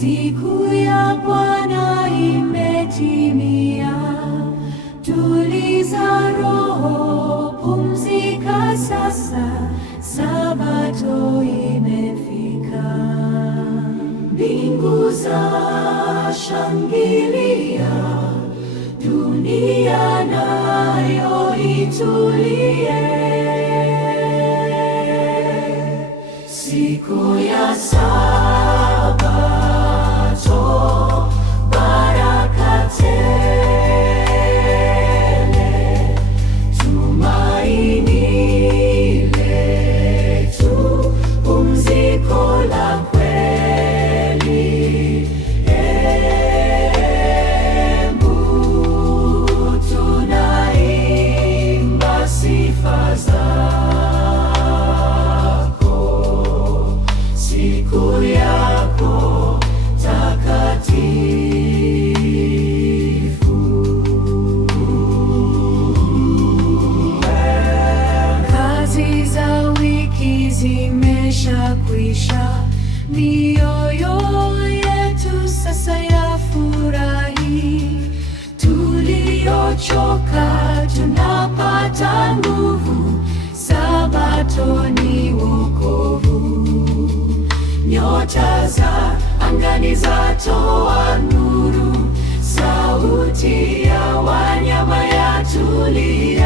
Siku ya Bwana imetimia. Tuliza roho, pumzika sasa, Sabato imefika. Mbingu za shangilia, dunia nayo itulie. Siku ya Sabato, baraka tele, tumaini letu, pumziko la kweli. Embu tunaimba sifa zako, siku yako takatifu. Kazi za wiki zimeshakwisha, mioyo yetu sasa yafurahi. Tuliochoka tunapata nguvu, Sabato ni wokovu. Nyota za angani zatoa nuru, sauti ya wanyama yatulia.